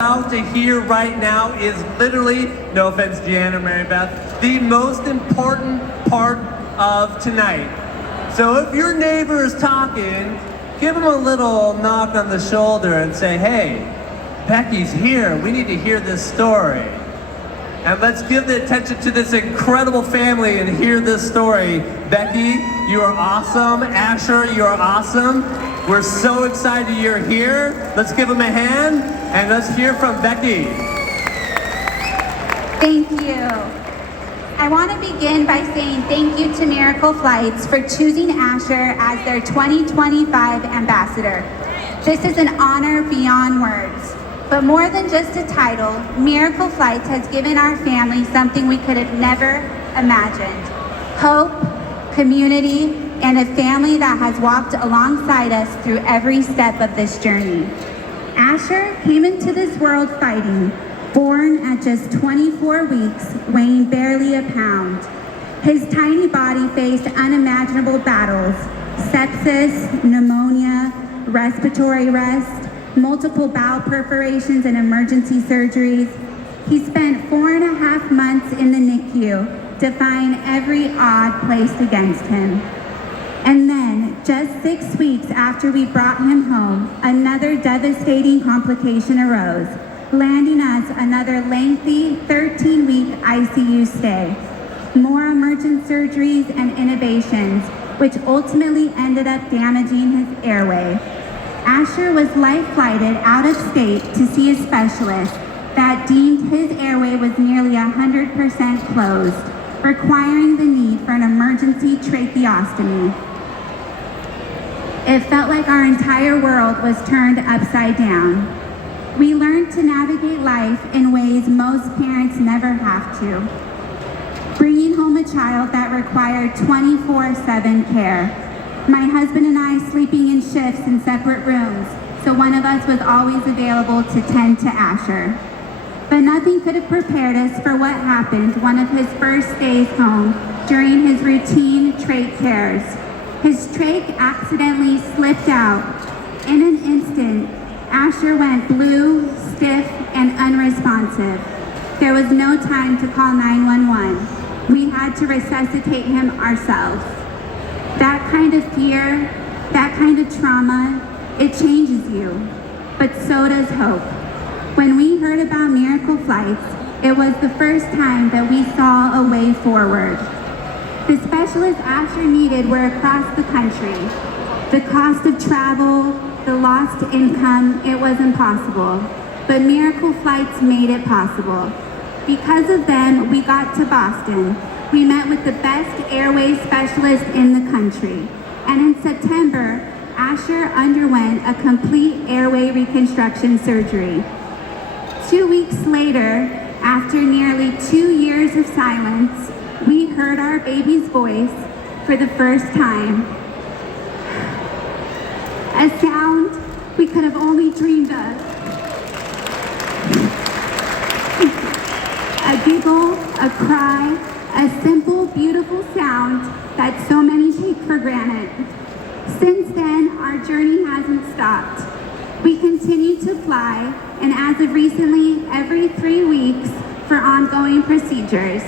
About to hear right now is literally, no offense Jan or Mary Beth, the most important part of tonight. So if your neighbor is talking, give him a little knock on the shoulder and say, hey, Becky's here, we need to hear this story. And let's give the attention to this incredible family and hear this story. Becky, you are awesome. Asher, you are awesome. We're so excited you're here. Let's give them a hand and let's hear from Becky. Thank you. I want to begin by saying thank you to Miracle Flights for choosing Asher as their 2025 ambassador. This is an honor beyond words. But more than just a title, Miracle Flights has given our family something we could have never imagined. Hope, community, and a family that has walked alongside us through every step of this journey. Asher came into this world fighting, born at just 24 weeks, weighing barely a pound. His tiny body faced unimaginable battles: sepsis, pneumonia, respiratory arrest, multiple bowel perforations and emergency surgeries. He spent 4.5 months in the NICU, defying every odd placed against him. And then, just 6 weeks after we brought him home, another devastating complication arose, landing us another lengthy 13-week ICU stay. More emergent surgeries and intubations, which ultimately ended up damaging his airway. Asher was life-flighted out of state to see a specialist that deemed his airway was nearly 100% closed, requiring the need for an emergency tracheostomy. It felt like our entire world was turned upside down. We learned to navigate life in ways most parents never have to. Bringing home a child that required 24/7 care. My husband and I sleeping in shifts in separate rooms, so one of us was always available to tend to Asher. But nothing could have prepared us for what happened one of his first days home during his routine trach cares. His trach accidentally slipped out. In an instant, Asher went blue, stiff, and unresponsive. There was no time to call 911. We had to resuscitate him ourselves. That kind of fear, that kind of trauma, it changes you, but so does hope. When we heard about Miracle Flights, it was the first time that we saw a way forward. The specialists Asher needed were across the country. The cost of travel, the lost income, it was impossible. But Miracle Flights made it possible. Because of them, we got to Boston. We met with the best airway specialist in the country. And in September, Asher underwent a complete airway reconstruction surgery. 2 weeks later, after nearly 2 years of silence, we heard our baby's voice for the first time. A sound we could have only dreamed of. A giggle, a cry, a simple, beautiful sound that so many take for granted. Since then, our journey hasn't stopped. We continue to fly, and as of recently, every 3 weeks for ongoing procedures.